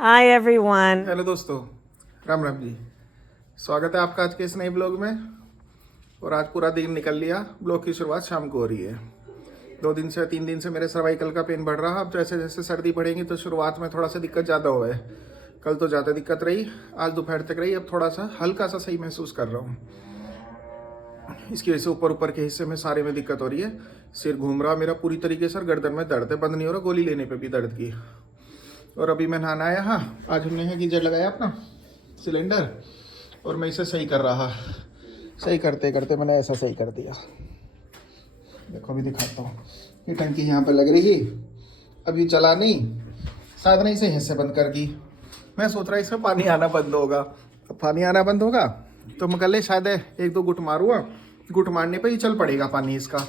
Hi everyone. Hello दोस्तों, राम राम जी। स्वागत है आपका आज के इस नए ब्लॉग में। और आज पूरा दिन निकल लिया। ब्लॉग की शुरुआत शाम को हो रही है। 3 दिन से मेरे सर्वाइकल का पेन बढ़ रहा। अब जैसे जैसे सर्दी बढ़ेगी तो शुरुआत में थोड़ा सा दिक्कत ज़्यादा हुआ है। कल तो ज़्यादा दिक्कत रही, आज दोपहर तक रही। अब थोड़ा सा हल्का सा सही महसूस कर रहा हूँ। इसकी वजह से ऊपर ऊपर के हिस्से में सारे में दिक्कत हो रही है। सिर घूम रहा मेरा पूरी तरीके से, गर्दन में दर्द है, बंद नहीं हो रहा, गोली लेने पे भी दर्द की। और अभी मैं नहाना आया। हाँ, आज हमने है गीजर लगाया अपना सिलेंडर, और मैं इसे सही कर रहा। सही करते करते मैंने ऐसा सही कर दिया। देखो अभी दिखाता हूँ। ये टंकी यहाँ पर लग रही, अभी चला नहीं, शायद नहीं से हिस्से बंद कर दी। मैं सोच रहा इसमें पानी आना बंद होगा। अब पानी आना बंद होगा तो मैं कल शायद 1-2 गुट मारूंगा। गुट मारने पर ही चल पड़ेगा पानी इसका।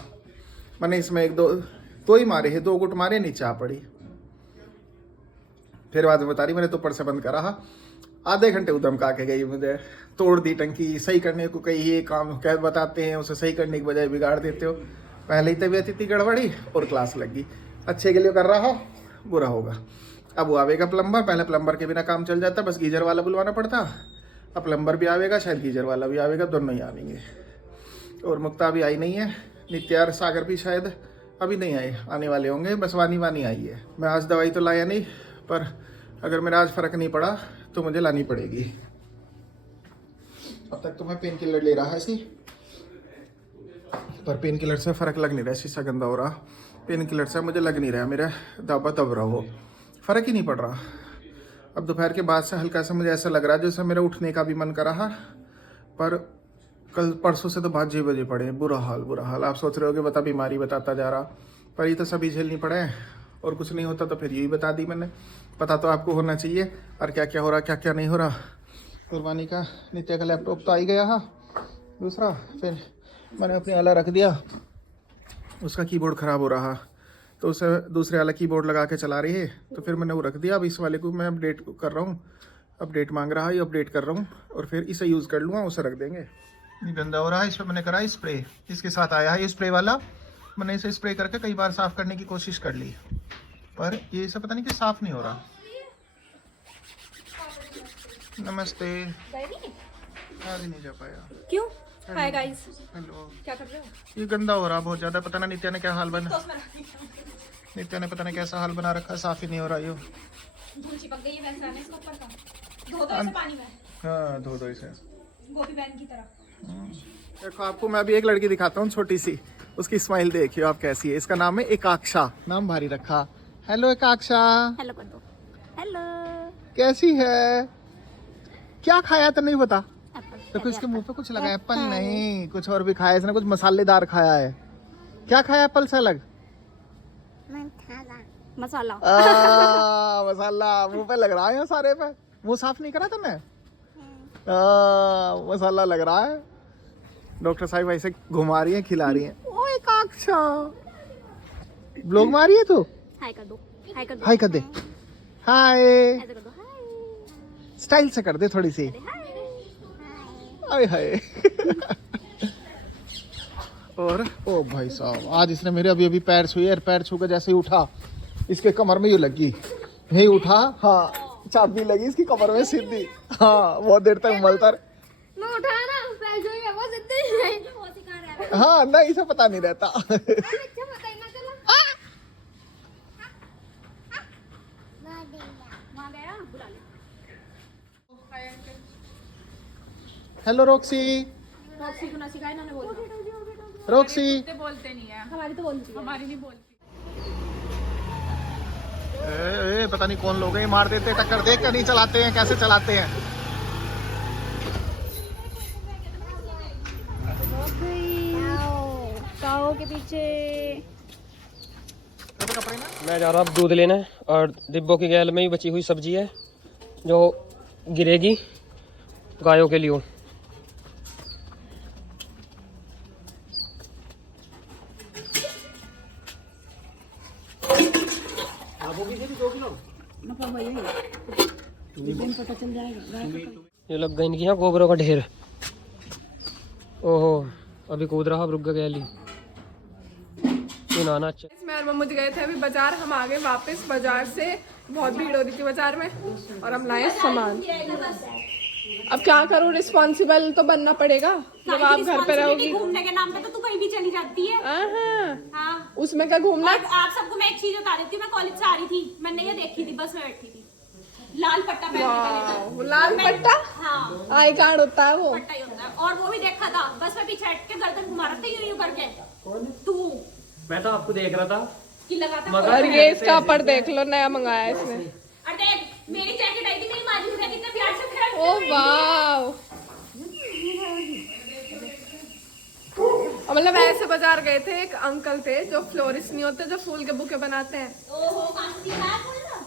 मैंने इसमें 1-2 ही मारे हैं, 2 गुट मारे, नीचे आ पड़ी। फिर बाद में बता रही मैंने तो ऊपर से बंद करा। आधे घंटे उधम का के गई, मुझे तोड़ दी टंकी। सही करने को कहीं ये काम कह बताते हैं, उसे सही करने की बजाय बिगाड़ देते हो। पहले ही तबीयत इतनी गड़बड़ी और क्लास लगी। अच्छे के लिए कर रहा, बुरा होगा। अब वो आवेगा प्लम्बर। पहले प्लम्बर के बिना काम चल जाता, बस गीजर वाला बुलवाना पड़ता। अब प्लम्बर भी आवेगा, शायद गीजर वाला भी आवेगा, दोनों ही आवेंगे। और मुक्ता अभी आई नहीं है। नित्या और सागर भी शायद अभी नहीं आए, आने वाले होंगे। बस वानी आई है। मैं आज दवाई तो लाया नहीं, पर अगर मेरा आज फ़र्क नहीं पड़ा तो मुझे लानी पड़ेगी। अब तक तो मैं पेन किलर ले रहा है सी, पर पेन किलर से फ़र्क लग नहीं रहा। शीशा गंदा हो रहा, पेन किलर से मुझे लग नहीं रहा, मेरा दाबा दब रहा हो, फ़र्क ही नहीं पड़ रहा। अब दोपहर के बाद से हल्का सा मुझे ऐसा लग रहा है जैसे मेरा उठने का भी मन कर रहा। पर कल परसों से तो बहुत 6 बजे पड़े। बुरा हाल। आप सोच रहे हो कि बता बीमारी बताता जा रहा, पर ये तो सभी झेलनी पड़े। और कुछ नहीं होता तो फिर यही बता दी मैंने। पता तो आपको होना चाहिए और क्या क्या हो रहा, क्या क्या नहीं हो रहा। कुर्बानी का नित्या का लैपटॉप तो आ ही गया। हाँ, दूसरा फिर मैंने अपने वाला रख दिया, उसका कीबोर्ड ख़राब हो रहा तो उसे दूसरे वाला कीबोर्ड लगा के चला रही है, तो फिर मैंने वो रख दिया। अब इस वाले को मैं अपडेट कर रहा हूँ। अपडेट मांग रहा है, ये अपडेट कर रहा हूँ और फिर इसे यूज़ कर लूँगा, उसे रख देंगे। ये गंदा हो रहा है, इस पर मैंने करा स्प्रे। इसके साथ आया है ये स्प्रे वाला। मैंने इसे स्प्रे करके कई बार साफ़ करने की कोशिश कर ली, पर ये इसे पता नहीं कि साफ़ नहीं हो रहा। नमस्ते। आज नहीं जा पाया। क्यों? Hi guys. हेलो। क्या कर रहे हो? ये गंदा हो रहा बहुत ज़्यादा। पता ना नित्या ने क्या हाल बना, नित्या ने पता नहीं कैसा हाल बना रखा, साफ़ ही नहीं हो रहा। यो धूल चिपक गई है वैसे आने इसके ऊपर का। धो दो इसे पानी में। हाँ, धो दो इसे गोपी बहन की तरह। देखो आपको मैं अभी एक लड़की दिखाता हूँ, छोटी सी। उसकी स्माइल देखियो आप कैसी है। इसका नाम है एकाक्षा, नाम भारी रखा। हेलो एकाक्षा। हेलो कर दो। हेलो। कैसी है? क्या खाया तो नहीं बता। एप्पल। देखो इसके मुंह पे कुछ लगा। एप्पल नहीं, कुछ और भी खाया इसने, कुछ मसालेदार खाया है। क्या खाया एप्पल से अलग? मसाला। मसाला मुंह पे लग रहा है, सारे पे। मुंह साफ नहीं करा तुमने? मसाला लग रहा है। डॉक्टर साहब ऐसे घुमा रही है, खिला रही है। ओ एकाक्षा, ब्लॉग मारी है तू? हाय कर दो। हाय कर दो। हाय कर दे। हाय, ऐसे कर दो। हाय। स्टाइल से कर दे थोड़ी सी। हाय हाय। और ओ भाई साहब, आज इसने मेरे अभी पैर छुए, और पैर छू के जैसे ही उठा इसके कमर में यूँ लगी। यही उठा, हाँ, चाबी लगी इसकी कमर में सीधी। हाँ, बहुत देर तक मलता मैं उठा ना, पैर जो है वो सीधे नहीं, वो सिखा रहा है। हाँ, नहीं इसे पता नहीं रहता। अच्छा बताइए ना, चलो। वहाँ गया, बुला ले। Hello Roxy. रॉक्सी को ना सिखाए ना बोल। रॉक्सी बोलते नहीं है, हमारी तो बोलती है। हमारी नहीं बोलती। पता नहीं कौन लोग हैं, मार देते टक्कर, देख कर नहीं चलाते हैं, कैसे चलाते हैं। काओ के पीछे। मैं जा रहा हूँ दूध लेने, और डिब्बों की गैल में ही बची हुई सब्जी है जो गिरेगी गायों के लिए। ये लग गई इनकी यहाँ गोबरों का ढेर। ओहो, अभी कूद रहा रुक गया। सुनाना अच्छा। इसमें और मम्मी गए थे अभी बाजार, हम आ गए वापस बाजार से। बहुत भीड़ हो रही थी बाजार में और हम लाए सामान। अब क्या करूँ, रिस्पॉन्सिबल तो बनना पड़ेगा जब आप घर पे रहोगी। घूमने के नाम पे तो तू कहीं भी चली जाती है। हाँ, उसमें क्या घूमना। आप सबको मैं एक चीज बता देती हूँ, मैं कॉलेज से आ रही थी, मैंने ये देखी थी, बस में बैठी थी, लाल पट्टा पहन वाह, लाल पट्टा। हाँ, आई कार्ड होता है वो। पट्टा ही होता है। और वो भी देखा था, बस में पीछे हट के गर्दन घुमा रहा था यूं यूं करके। तू, मैं तो आपको देख रहा था कि लगा था। और ये इसका ऊपर देख लो, नया मंगाया है इसने। और देख, मेरी जैकेट आई थी, मेरी माजी ने कितना प्यार से खरीद ओ वाह, मतलब ऐसे बाजार गए थे, एक अंकल थे जो फ्लोरिस्ट नहीं होते, जो फूल के बुके बनाते हैं। ओहो, कहाँ से सीखा है फूल का?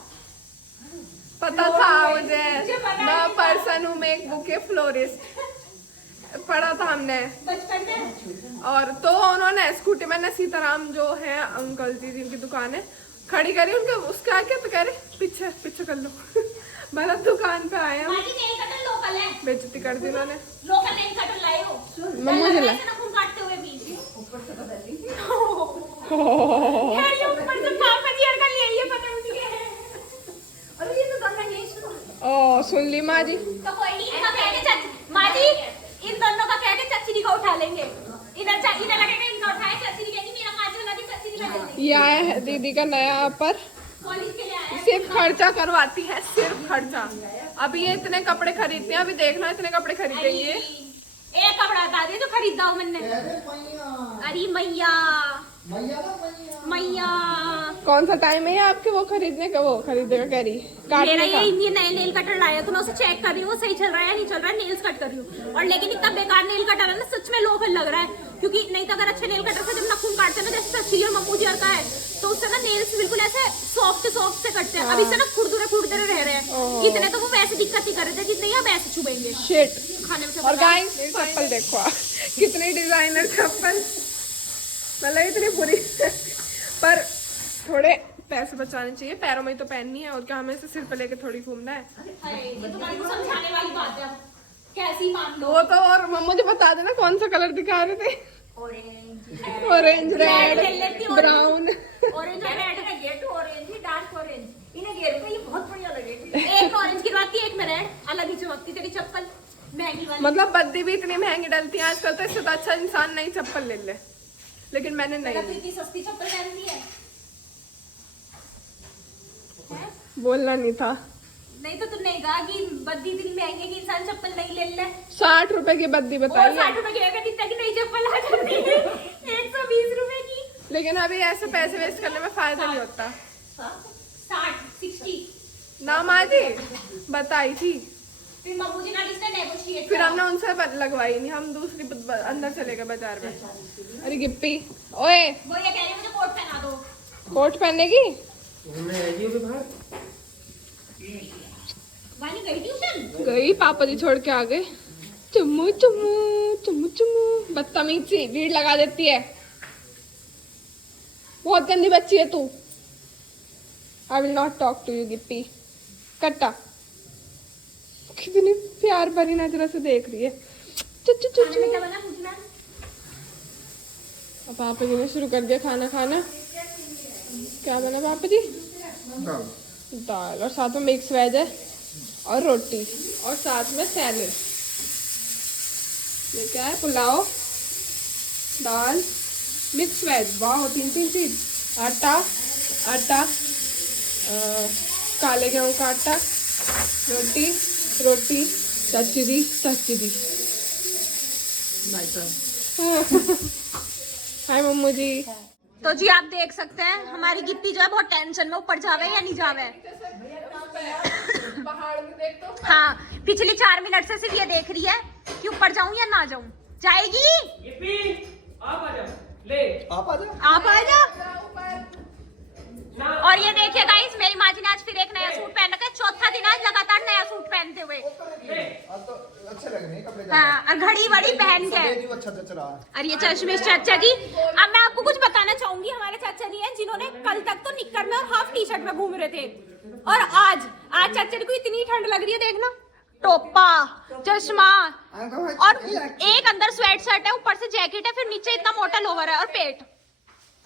पता था मुझे, मैं पर्सन हूँ, मैं एक बुके फ्लोरिस्ट पढ़ा था हमने बचपन में। और तो उन्होंने स्कूटी, मैंने सीताराम जो है अंकल जी जिनकी दुकान है, खड़ी करी उनके, उसका क्या तो कह रहे पीछे पीछे कर लो। भला दुकान पे आए हम, माजी नेल कटर लोकल है, बेइज्जती कर दी उन्होंने। लोकल नेल कटर लाए हो? मम्मू जी ला। ऐसे नाखून काटते हुए भी ऊपर से बदल ली। है ये ऊपर से पापा जी का लिए ये पता मुझे है। अरे ये तो दोनों यही सुनो। ओ सुन ली माँ जी। तो कोई नहीं, इनका कह के चाची माजी, इन दोनों का कह के चाची जी को उठा लेंगे। इधर लगेगा इनका उठाए, चाची जी कहेंगी मेरा कांच बना दी, चाची जी कर देंगे। ये आया है दीदी का नया पर, कॉलेज के लिए आया है। सिर्फ खर्चा करवाती है, सिर्फ खर्चा। अभी ये इतने कपड़े खरीदते हैं, अभी देखना इतने कपड़े खरीदेंगे। एक कपड़ा बता दिया जो खरीदा हूँ मैंने। अरे मैया, मैया कौन सा टाइम है ये आपके वो खरीदने का, वो खरीदेगा कह रही मेरा काटने ये का। ये नया नेल कटर लाया तो मैं उसे चेक कर रही हूँ, सही चल रहा है या नहीं चल रहा है, नेल्स कट कर रही हूँ। और लेकिन इतना बेकार नेल कटर है ना, सच में लोकल लग रहा है। क्योंकि नहीं तो अगर अच्छे नेल कटर से जब नाखून काटते हैं ना, जैसे चाची और मम्मू जी का है, तो उससे ना नेल्स बिल्कुल ऐसे सॉफ्ट सॉफ्ट से कटते हैं। अभी से ना खुरदुरे रह रहे हैं। इतने तो वो वैसे दिक्कत ही कर रहे थे जितने यहाँ वैसे छुपेंगे शिट। खाने में। और गाइस चप्पल देखो आप, कितनी डिजाइनर चप्पल, मतलब इतनी बुरी। पर थोड़े पैसे बचाने चाहिए, पैरों में ही तो पहननी है, और क्या हमें इसे सिर पे लेके थोड़ी घूमना है। ये तो मेरे को समझाने वाली बात है, कैसी मान लो। वो तो, और मुझे बता देना कौन सा कलर दिखा रहे थे। Orange, red, brown. ऑरेंज और रेड का गेट, ऑरेंज ही डार्क ऑरेंज, इन्हें गेट पे ये बहुत बढ़िया लगेगी। एक ऑरेंज गिरवाती है, एक में रेड, अलग ही चमकती तेरी चप्पल महंगी वाली। मतलब बद्दी भी इतनी महंगी डलती है आजकल, तो इससे तो अच्छा इंसान नई चप्पल ले ले, लेकिन मैंने नहीं मतलब ली। इतनी सस्ती चप्पल पहनती है। बोलना नहीं था। नहीं तो तुमने कहा कि बद्दी इतनी महंगी है कि इंसान चप्पल नहीं ले ले। 60 रुपए की बद्दी और बताइए। 60 रुपए की अगर इतना की नई चप्पल आ जाती है 120 रुपए की। लेकिन अभी ऐसे पैसे वेस्ट करने में फायदा नहीं होता। 60 ना माँ जी बताई थी, फिर मम्मू जी ने इसने नेगोशिएट फिर हमने उनसे लगवाई नहीं, हम दूसरी अंदर चले गए बाजार में। अरे गिप्पी, ओए वो ये कह रही है मुझे कोट पहना दो। कोट पहनेगी? वानी गई ट्यूशन? गई, पापा जी छोड़ के आ गए। चुम्मू चुम्मू चुम्मू चुम्मू, बदतमीज सी भीड़ लगा देती है, बहुत गंदी बच्ची है तू। I will not talk to you Gippy. कट्टा कितनी प्यार भरी नजरों से देख रही है। खाने में क्या बना पूछना? अब पापा जी ने शुरू कर दिया खाना खाना। क्या बना पापा जी? दाल, और साथ में मिक्स वेज है, और रोटी, और साथ में सैलेड। ये क्या है? पुलाव, दाल, मिक्स वेज, वाह, तीन चीज। आटा, काले गेहूं का आटा, रोटी, चचरी। हाय मम्मू जी। तो जी आप देख सकते हैं हमारी गिप्पी जो है बहुत टेंशन में, ऊपर जावे या नहीं जावे। हाँ, पिछली 4 मिनट से सिर्फ ये देख रही है कि ऊपर जाऊं या ना जाऊं। जाएगी? आप आ जा। और ये देखिए गाइस, मेरी माँ जी ने आज फिर एक नया सूट पहन रखा है, चौथा दिन आज लगातार नया सूट पहनते हुए। अच्छे लग रहे हैं कपड़े। हाँ, और घड़ी वड़ी पहन के। अच्छा जच रहा है। और ये चश्मे चाचा जी। अब मैं आपको कुछ बताना चाहूंगी, हमारे चाचा जी हैं जिन्होंने कल तक तो निक्कर में और हाफ टी शर्ट में घूम रहे थे, और आज चाचा जी को इतनी ठंड लग रही है, देखना, टोपा, चश्मा, और एक अंदर स्वेट शर्ट है, ऊपर से जैकेट है, फिर नीचे इतना मोटा लोवर है, और पेट।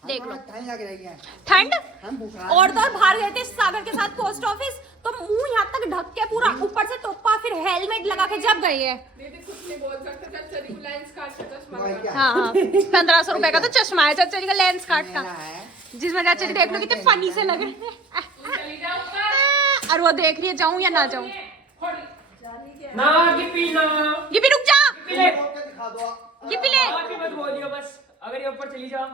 देख लो ठंड लग रही है। ठंड। हम बुखार और तो और बाहर गए थे सागर के साथ पोस्ट ऑफिस, तो मुंह यहाँ तक ढक के पूरा ऊपर से टोपा फिर हेलमेट लगा के जब गए हैं। दीदी कुछ नहीं बोल सकते, चच्चा जी को लेंस काट के चश्मा वही लगा। क्या? हाँ 1500 रुपए का तो चश्मा है चच्चा जी का लेंस काट का, मेरा है। जिसमें चाचा जी देख लो कितने फनी से लग रहे हैं। चली जाओ ऊपर। और वो देख रही है जाऊं या ना जाऊं। ना गिप्पी ना गिप्पी रुक जा, गिप्पी ले बोल के दिखा दो। गिप्पी ले। आप ही मत बोलियो बस, अगर ये ऊपर चली जाओ।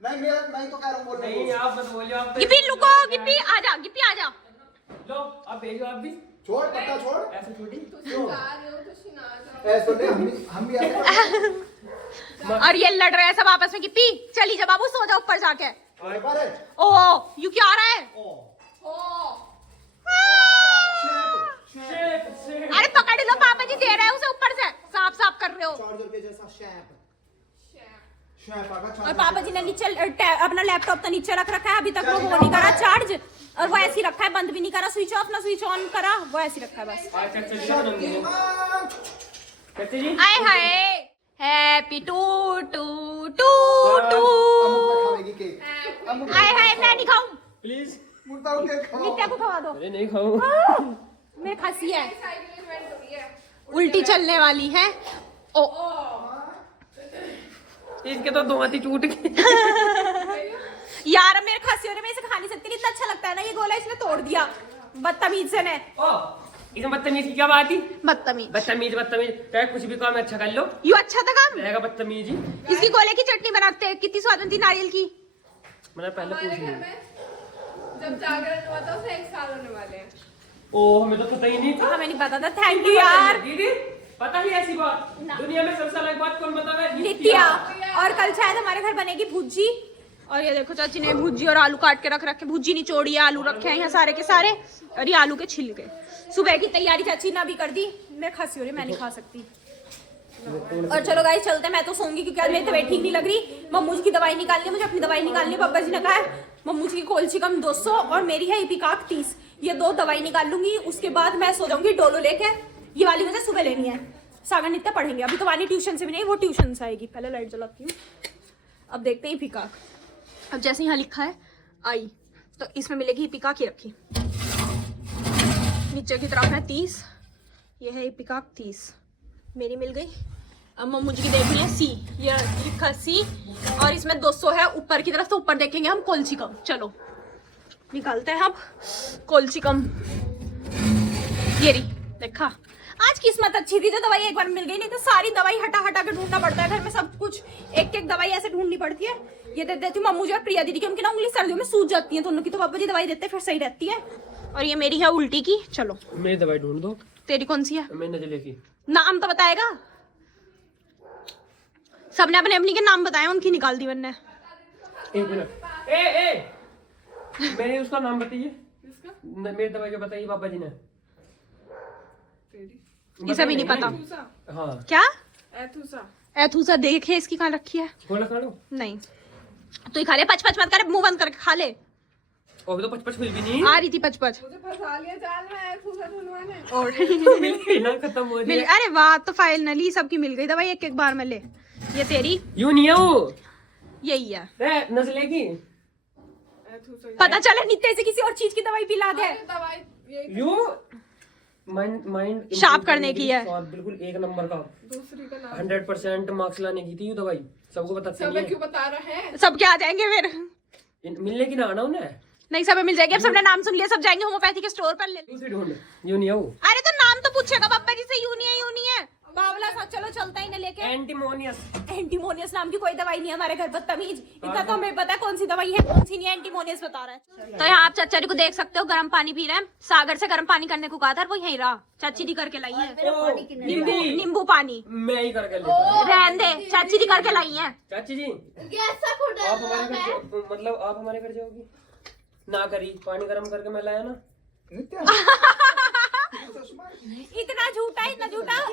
नहीं मैं तो कह रहा हूँ बोल नहीं आप मत बोलियो, आप गिप्पी रुको, गिप्पी आ जा, गिप्पी आ जा। लो आप भेजो, आप भी छोड़ पत्ता छोड़। ऐसे छोटी। तुम जा रहे हो तो सुना जाओ। ऐसे नहीं हम भी आते और ये लड़ रहे हैं सब आपस में। गिप्पी चली जा बाबू, सो जा ऊपर जाके। हैं। पर है। ओ यू क्या आ रहा है? ओ शेप शेप अरे पकड़ लो, पापा जी दे रहे हैं उसे ऊपर से, साफ साफ कर रहे हो। चार्जर के जैसा शैप आगा और चार्जर। पापा जी ने नीचे अपना लैपटॉप तो नीचे रख रखा है, अभी तक वो हो नहीं करा चार्ज, और वो ऐसे ही रखा है, बंद भी नहीं करा, स्विच ऑफ ना स्विच ऑन करा, वो ऐसे ही रखा है बस। आज चच्चा जी का जन्मदिन है। चच्चा जी आए hi happy to to to to. अमुक खाएगी केक। अमुक आए हाय मैं नहीं खाऊं, प्लीज। मुर्दा के खाओ। नित्या को खवा दो, अरे नहीं खाऊं। मेरे खांसी है, साइकिल इवेंट हुई है। उल्टी चलने वाली है। ओ इसके तो दो हाथी टूट गए। यार मेरे खांसी हो रही है, मैं इसे खा नहीं सकती, इतना अच्छा लगता है ना ये गोला, इसने तोड़ दिया बदतमीज से ने। ओ इसमें बदतमीज की क्या बात थी? बदतमीज बदतमीज चाहे कुछ भी काम अच्छा कर लो, यू अच्छा था काम। रहेगा बदतमीज ही। इसकी गोले की चटनी बनाते हैं, कितनी स्वाद बनती नारियल की। मैंने पहले हमारे पूछ घर लिया। में जब जागरण हुआ था उसे 1 साल होने वाले हैं। ओ हमें तो पता ही नहीं था। हमें नहीं पता था, थैंक यू यार दीदी, पता ही ऐसी बात दुनिया में सबसे अलग बात कौन बतावे? नित्या। और कल शायद हमारे घर बनेगी भुजी, और ये देखो चाची ने भुजी और आलू काट के रख रखे, भुजी निचोड़ी है, आलू रखे हैं यहाँ सारे के सारे, और ये आलू के छिलके। सुबह की तैयारी चाची ने अभी कर दी, मैं खांसी हो रही, मैं नहीं खा सकती। और चलो गाइस चलते हैं, मैं तो सोऊंगी क्योंकि आज मेरी तबीयत ठीक नहीं लग रही। मम्मू जी की दवाई निकालनी है, मुझे अपनी दवाई निकालनी है। पापा जी ने कहा है मम्मू जी की कोलचिकम 200 और मेरी है इपिकाक 30, ये 2 दवाई निकाल लूंगी, उसके बाद मैं सो जाऊंगी डोलो लेके। ये वाली मुझे सुबह लेनी है, सागर नित्य पढ़ेंगे। अभी तो वानी ट्यूशन से भी नहीं, वो ट्यूशन से आएगी। पहले लाइट जलाती हूँ, अब देखते हैं इपिकाक। अब जैसे यहाँ लिखा है आई, तो इसमें मिलेगी इपिकाक ही रखी, नीचे की तरफ है 30, ये है इपिकाक 30, मेरी मिल गई। अब मम्मू जी की देखनी है सी, ये लिखा सी, और इसमें 200 है ऊपर की तरफ, तो ऊपर देखेंगे हम कोलचिकम। चलो निकालते हैं अब कोलचिकम। ये रही, देखा आज किस्मत अच्छी थी जो दवाई एक बार मिल गई, नहीं तो सारी दवाई हटा हटा के ढूंढना पड़ता है घर में, सब कुछ एक एक दवाई ऐसे ढूंढनी पड़ती है। ये दे देती हूँ मम्मू जी और प्रिया दीदी की, उनकी ना उंगली सर्दियों में सूज जाती है, तो उनकी तो पापा जी दवाई देते हैं फिर सही रहती है। और ये मेरी है उल्टी की। चलो मेरी दवाई ढूंढ दो। तेरी कौन सी है? मैं नजले की। नाम तो बताएगा, सबने अपने अपनी के नाम बताए, उनकी निकाल दी मैंने। एक मिनट, ए मैंने उसका नाम बताइए, मेरी दवाई जो बताइए पापा जी ने। इसे भी नहीं पता। हाँ क्या एथुसा। एथुसा देखे इसकी कहाँ रखी है? गोला खा लो। नहीं तो ही खा ले, पच पच मत कर, मुंह बंद करके खा ले। अभी तो 55 मिल भी नहीं। आ रही थी पच पच मुझे फंसा लिया जाल में एथुसा ढूंढवाने। और मिल गई ना, खत्म हो मिल, गया। अरे वाह, तो फाइनली सबकी मिल गई दवाई, एक एक बार में ले। ये तेरी यूं नहीं है वो, यही है। नजले की। एथुसा। पता चला नित्य से किसी और चीज की दवाई पिला दे। अरे दवाई यही यू माइंड शार्प करने की है। स्वाद बिल्कुल एक नंबर का, दूसरी का नाम 100% मार्क्स लाने की थी ये दवाई। सबको पता सब चलिए। क्यों बता रहा है? सब क्या आ जाएंगे फिर? मिलने की ना आना उन्हें। नहीं सब मिल जाएगी, अब सबने नाम सुन लिया, सब जाएंगे होम्योपैथी के स्टोर पर ले। दूसरी ढूंढ, यूं नहीं है वो। अरे तो नाम तो पूछेगा पापा जी से, यूं नहीं है बावला सा। चलो चलता ही ना लेके। एंटीमोनियस। एंटीमोनियस नाम की कोई दवाई नहीं है हमारे घर, बदतमीज। इतना तो हमें पता है कौन सी दवाई है कौन सी नहीं है, एंटीमोनियस बता रहा है। तो यहाँ आप चाचा जी को देख सकते हो, गर्म पानी पी रहे हैं। सागर से गर्म पानी करने को कहा था, वो यहीं रहा, चाची जी करके लाई है। नींबू पानी मैं ही करके लेता हूँ। रहने दे, चाची जी करके लाई है। चाची जी कैसा खुदा आप हमारे घर मतलब आप हमारे घर जाओगी ना? करी पानी गर्म करके मैं लाया ना। इतना झूठा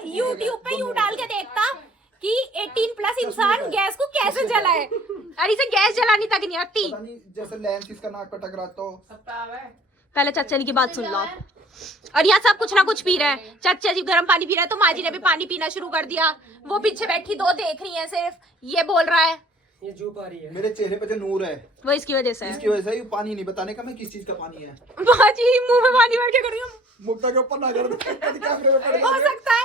यूट्यूब पे यूं डाल के देखता कि 18+ इंसान गैस को कैसे जलाए। अरे इसे गैस जलानी तक नहीं आती। पता नहीं जैसे लेंस इसका नाक पर टकरा तो पहले चाचा जी की बात सुन लो आप। और यहाँ सब कुछ ना कुछ पी रहे हैं। चाचा जी गर्म पानी पी रहे हैं, तो माँ जी ने भी पानी पीना शुरू कर दिया। वो पीछे बैठी 2 देख रही है सिर्फ, ये बोल रहा है ये धूप आ रही है। मेरे चेहरे पे जो नूर है वो इसकी वजह से है। इसकी वजह से ये पानी नहीं बताने का मैं किस चीज का पानी है। बाजी मुंह में पानी भर के कर रही हूँ। मुक्ता के ऊपर ना कर दो, कैमरे में पड़ हो गया। सकता है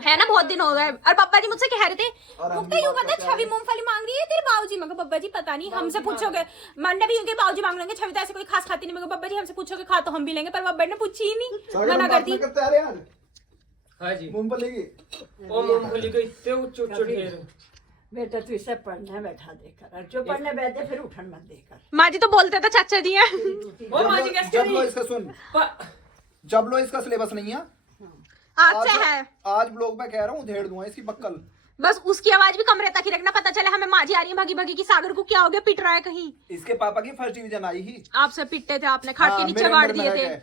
है ना, बहुत दिन हो गए। और पापा जी मुझसे कह रहे थे और हम मुक्ता भी यूं बात पता करते छवि मूंगफली मांग रही है तेरे बाबूजी। मैं कहा पापा जी पता नहीं, हमसे पूछोगे। मैंने भी उनके बाबूजी मांग लेंगे, छवि तो ऐसे कोई खास खाती नहीं। मैं कहा पापा जी हमसे पूछोगे खा तो हम भी लेंगे, पर पापा ने पूछी ही नहीं, सागर मना हम करती। बात करते आ रहे हैं यार हाँ जी। मूंगफली की। ओ मूंगफली को इतने चोट चोट घेर। बेटा तू इसे पढ़ने बैठा देकर, और जो पढ़ने बैठे फिर उठन मत देकर। माँ जी तो बोलते थे चाचा जी हैं। ओ माँ जी कैसे जब लो इसका सुन, जब लो इसका सिलेबस नहीं है। आज से है। आज ब्लॉग में कह रहा हूँ उधेड़ दूंगा इसकी बक्कल। बस उसकी आवाज भी कमरे तक ही रखना, पता चले हमें माँ जी आ रही है भागी भागी की सागर को क्या हो गया, पिट रहा है कहीं। इसके पापा की फर्स्ट डिवीजन आई ही। आपसे पिटते थे आपने, खाट के हाँ, नीचे मेरे गाड़ अंदर दिए में थे। रह गए।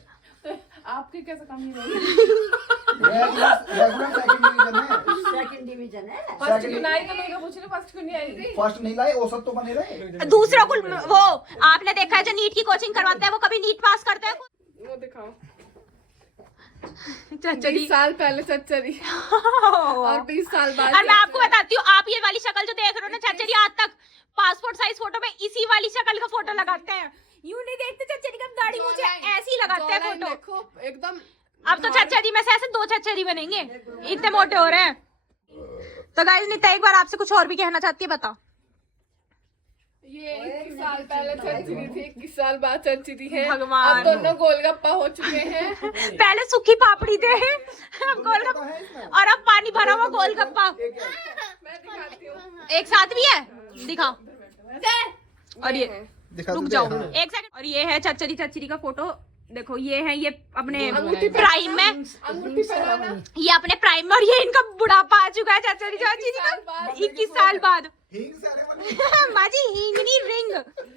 आपकी कैसे कमी रही? रेगुलर सेकंड डिवीजन है। सेकंड डिवीजन है। फर्स्ट क्यों नहीं आई? तो मेरे को पूछ रहे फर्स्ट क्यों नहीं आई? फर्स्ट नहीं लाए, औसत तो बने रहे। दूसरा कुल वो आपने देखा है जो नीट की कोचिंग करवाते हैं, वो कभी नीट पास करते हैं? वो दिखाओ। चाचा जी 20 साल पहले चाचा जी और 20 साल बाद। और मैं आपको बताती हूँ, आप ये वाली शक्ल जो देख रहे हो ना चाचा जी, आज तक पासपोर्ट साइज फोटो में इसी वाली शक्ल का फोटो लगाते हैं। यूं नहीं देखते चाचा जी, कब दाढ़ी मुझे ऐसे ही लगाते हैं फोटो। देखो एकदम। अब तो चाचा जी में से ऐसे 2 चाचा जी बनेंगे, इतने मोटे हो रहे हैं। तो गाइस नीता एक बार आपसे कुछ और भी कहना चाहती है, बताओ। ये 21 साल पहले चर्ची थी, 21 साल बाद चर्ची थी है। भगवान। अब दोनों गोलगप्पा हो चुके हैं। पहले सूखी पापड़ी थे, अब गोलगप्पा, और अब पानी भरा हुआ गोलगप्पा। मैं दिखाती हूँ। एक साथ भी है, दिखाओ। और ये दिखा रुक तो जाओ दे, हाँ। एक सेकंड। और ये है चचरी चचरी का फोटो, देखो ये है, ये अपने अंगूठी प्राइम में, अंगूठी पहनाना। ये अपने प्राइम में, और ये इनका बुढ़ापा आ चुका है चचरी चचरी का 21 साल बाद। हींग से अरे वाली। माजी हींग नहीं रिंग।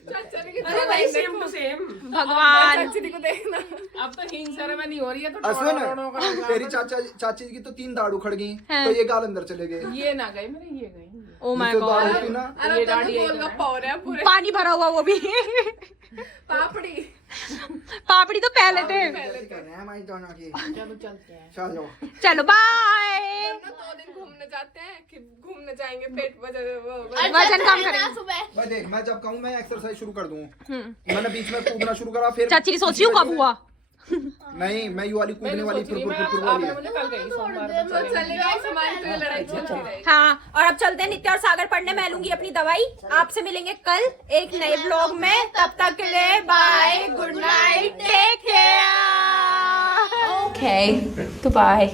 चर्ची की अरे भाई सेम टू सेम। भगवान। चर्ची को देखना। अब तो हिंग सेरेमनी हो रही है तो सुन, तेरी चाची की तो 3 दाढ़ उखड़ गई, हाँ। तो ये गाल अंदर चले गए। ये ना गई मेरे, ये गई। ओ माय तो गॉड, दाढ़ उठी ना। अरे दोनों गोलगप्पा हो रहे हैं पूरे। पानी भरा हुआ वो भी। पापड़ी। पापड़ी तो पहले थे। कर रहे हैं हमारी दोनों की। चलो चलते हैं। चलो चलो बाय। 2 दिन घूमने जाते हैं कि घूमने जाएंगे, पेट वजन कम करेंगे। सुबह भाई देख, मैं जब कहूँ मैं एक्सरसाइज शुरू कर दूँ। मैंने बीच में कूदना शुरू करा, फिर चचरी सोच रही हूँ कब हुआ। नहीं, मैं यू वाली कूदने वाली फिर वाली है। मुझे कल गई सोमवार को। चलेगा, हमारी तो ये लड़ाई चलती रहेगी। हाँ, और अब चलते हैं नित्य और सागर पढ़ने। मैं लूंगी अपनी दवाई। आपसे मिलेंगे कल एक नए ब्लॉग में, तब तक के लिए bye, good night, take care. Okay, goodbye.